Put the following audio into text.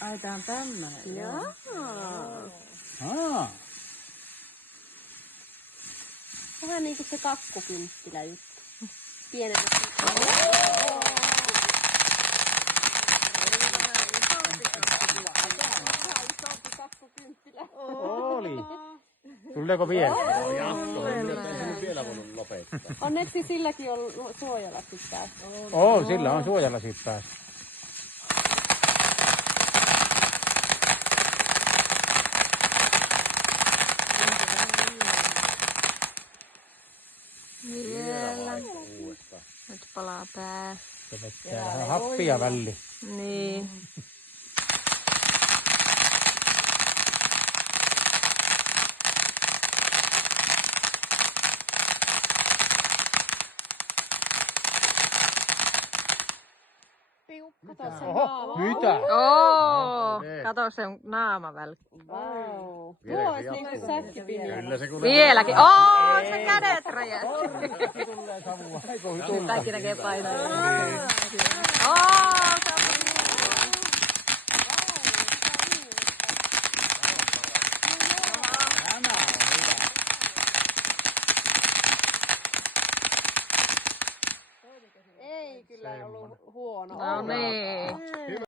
Ai tää on tämmönen. Aa. Vähän niinku se kakkukynttilä juttu. Pienemmät. Oli. Tuleeko vielä? Vielä voinut lopettaa. Onneksi silläkin on suojalasit päässä. On, sillä on suojalasit päässä. Vielä. Nyt palaa pää. Se vetää vähän happia väliin. Niin. Kato se Oho, naama. mitä? Oo, kato sen naama välkky. Wow. Tuo olisi niinku säkkipinja. Kyllä se kun Vieläkin. Oo, se kädet räjähti. Tulee savua. Eikö Kaikki näkee painoa. Oo, se on Ei kyllä ollut huono. no niin.